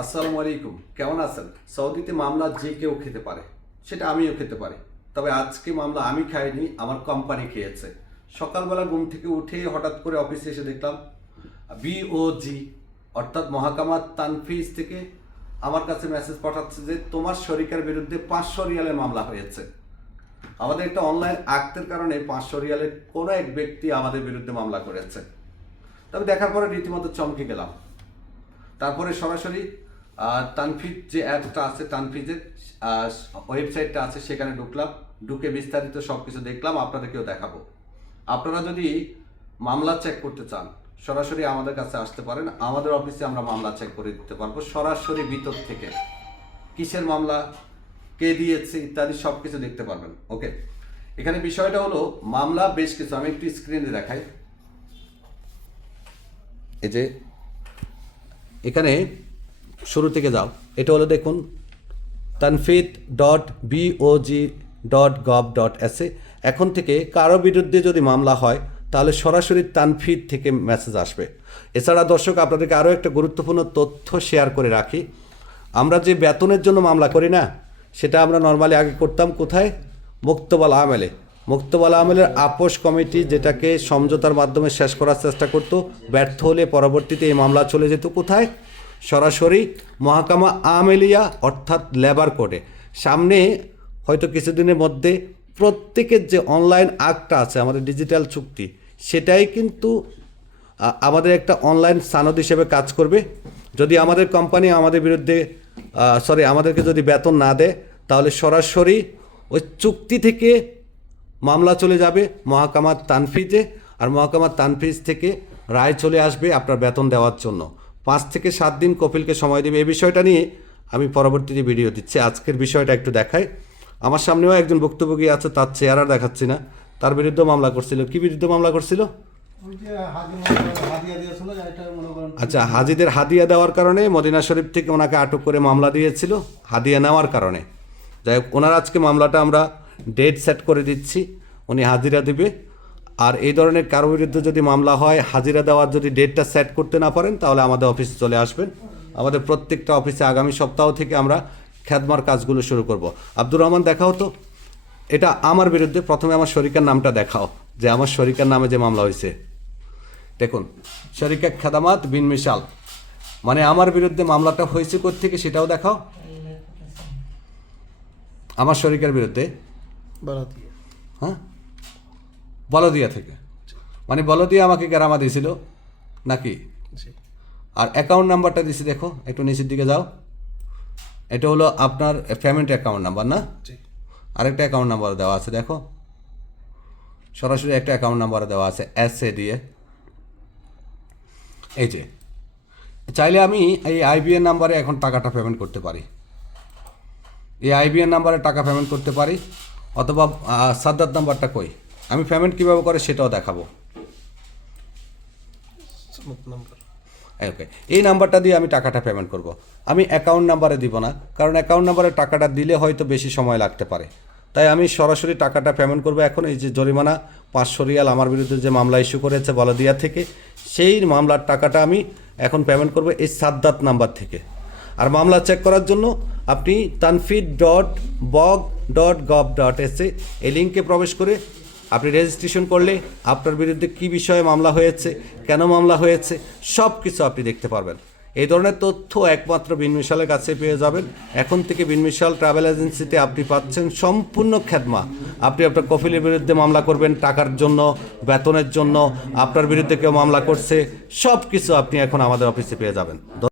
আসসালামু আলাইকুম, কেমন আছেন? সৌদিতে মামলা যে কেউ খেতে পারে, সেটা আমিও খেতে পারি। তবে আজকে মামলা আমি খাইনি, আমার কোম্পানি খেয়েছে। সকালবেলা ঘুম থেকে উঠে হঠাৎ করে অফিসে এসে দেখলাম বিওজি অর্থাৎ মহাকামাত তানফিজ থেকে আমার কাছে মেসেজ পাঠাচ্ছে যে তোমার শরিকার বিরুদ্ধে পাঁচশো রিয়ালের মামলা হয়েছে। আমাদের একটা অনলাইন আক্তের কারণে পাঁচশো রিয়ালের কোনো এক ব্যক্তি আমাদের বিরুদ্ধে মামলা করেছে। তবে দেখার পরে রীতিমতো চমকে গেলাম। তারপরে সরাসরি তানফিজ যে অ্যাপটা আছে তানফিজের ওয়েবসাইটটা আছে, সেখানে ঢুকলাম। ঢুকে বিস্তারিত সব কিছু দেখলাম, আপনাদেরকেও দেখাবো। আপনারা যদি মামলা চেক করতে চান, সরাসরি আমাদের কাছে আসতে পারেন। আমাদের অফিসে আমরা মামলা চেক করে দিতে পারব, সরাসরি ভিতর থেকে। কিসের মামলা, কে দিয়েছে ইত্যাদি সব কিছু দেখতে পারবেন ওকে এখানে বিষয়টা হলো, মামলা বেশ কিছু, আমি একটু স্ক্রিনে দেখাই। এই যে, এখানে শুরু থেকে যাও। এটা হলো দেখুন তানফিদ ডট বিওজি ডট গভ ডট এসে এখন থেকে কারও বিরুদ্ধে যদি মামলা হয়, তাহলে সরাসরি তানফিদ থেকে মেসেজ আসবে। এছাড়া দর্শক, আপনাদেরকে আরও একটা গুরুত্বপূর্ণ তথ্য শেয়ার করে রাখি। আমরা যে বেতনের জন্য মামলা করি না, সেটা আমরা নর্মালি আগে করতাম কোথায়? মুক্তবাল আমেলে মুক্তবাল আমেলের আপোষ কমিটি যেটাকে সমঝোতার মাধ্যমে শেষ করার চেষ্টা করতো, ব্যর্থ হলে পরবর্তীতে এই মামলা চলে যেত কোথায়? সরাসরি মহাকামা আমেলিয়া, অর্থাৎ লেবার কোর্টে সামনে হয়তো কিছুদিনের মধ্যে প্রত্যেকের যে অনলাইন আক্টটা আছে, আমাদের ডিজিটাল চুক্তি, সেটাই কিন্তু আমাদের একটা অনলাইন সানদ হিসেবে কাজ করবে। যদি আমাদের কোম্পানি আমাদের বিরুদ্ধে সরি, আমাদেরকে যদি বেতন না দেয়, তাহলে সরাসরি ওই চুক্তি থেকে মামলা চলে যাবে মহাকামার তানফিজে, আর মহাকামার তানফিজ থেকে রায় চলে আসবে আপনার বেতন দেওয়ার জন্য। পাঁচ থেকে সাত দিন কপিলকে সময় দেবে। এই বিষয়টা নিয়ে আমি পরবর্তীতে ভিডিও দিচ্ছি। আজকের বিষয়টা একটু দেখাই। আমার সামনেও একজন ভুক্তভোগী আছে তার চেহারা দেখাচ্ছি না। তার বিরুদ্ধে মামলা করছিল। কি বিরুদ্ধে মামলা করছিল? আচ্ছা হাজিদের হাদিয়া দেওয়ার কারণে মদিনা শরীফ থেকে ওনাকে আটক করে মামলা দিয়েছিল হাদিয়া নেওয়ার কারণে। যাই হোক ওনার আজকে মামলাটা আমরা ডেট সেট করে দিচ্ছি। উনি হাজিরা দিবে। আর এই ধরনের কারও বিরুদ্ধে যদি মামলা হয় হাজিরা দেওয়ার যদি ডেটটা সেট করতে না পারেন তাহলে আমাদের অফিসে চলে আসবেন। আমাদের প্রত্যেকটা অফিসে আগামী সপ্তাহ থেকে আমরা খ্যাতমার কাজগুলো শুরু করব। আব্দুর রহমান দেখা হতো এটা আমার বিরুদ্ধে প্রথমে আমার শরিকার নামটা দেখাও যে আমার শরিকার নামে যে মামলা হয়েছে। দেখুন শরিকা খাদামাত বিন মিশাল। মানে আমার বিরুদ্ধে মামলাটা হয়েছে থেকে সেটাও দেখাও। আমার শরিকের বিরুদ্ধে? হ্যাঁ? বলদিয়া থেকে। মানে বলদিয়া আমাকে গ্রামা দিয়েছিল নাকি? আর অ্যাকাউন্ট নাম্বারটা দিছি দেখো একটু নিচের দিকে যাও। এটা হলো আপনার পেমেন্ট অ্যাকাউন্ট নাম্বার না? আরেকটা অ্যাকাউন্ট নাম্বার দেওয়া আছে দেখো। সরাসরি একটা অ্যাকাউন্ট নাম্বার দেওয়া আছে এস এ দিয়ে এই যে চাইলে আমি এই আইবিএন নাম্বারে এখন টাকাটা পেমেন্ট করতে পারি। এই আইবিএন নাম্বারে টাকা পেমেন্ট করতে পারি অথবা আহ, সাদ্দাত নাম্বারটা কই? আমি পেমেন্ট কীভাবে করে সেটাও দেখাবো। ওকে এই নাম্বারটা দিয়ে আমি টাকাটা পেমেন্ট করব। আমি অ্যাকাউন্ট নাম্বারে দিব না কারণ অ্যাকাউন্ট নাম্বারে টাকাটা দিলে হয়তো বেশি সময় লাগতে পারে। তাই আমি সরাসরি টাকাটা পেমেন্ট করব এখন এই যে জরিমানা পাঁচশো রিয়াল আমার বিরুদ্ধে যে মামলা ইস্যু করেছে বলদিয়া থেকে সেই মামলার টাকাটা আমি এখন পেমেন্ট করব এই সাদ্দাত নাম্বার থেকে। আর মামলা চেক করার জন্য আপনি তানফিড ডট বগ ডট গভ ডট এসে এই লিঙ্কে প্রবেশ করে আপনি রেজিস্ট্রেশন করলে আপনার বিরুদ্ধে কি বিষয়ে মামলা হয়েছে, কেন মামলা হয়েছে সব কিছু আপনি দেখতে পারবেন। এই ধরনের তথ্য একমাত্র বিনমিশালের কাছে পেয়ে যাবেন। এখন থেকে বিনমিশাল ট্রাভেল এজেন্সিতে আপনি পাচ্ছেন সম্পূর্ণ খ্যাতমা আপনি আপনার কফিলের বিরুদ্ধে মামলা করবেন, টাকার জন্য, বেতনের জন্য, আপনার বিরুদ্ধে কেউ মামলা করছে সব কিছু আপনি এখন আমাদের অফিসে পেয়ে যাবেন।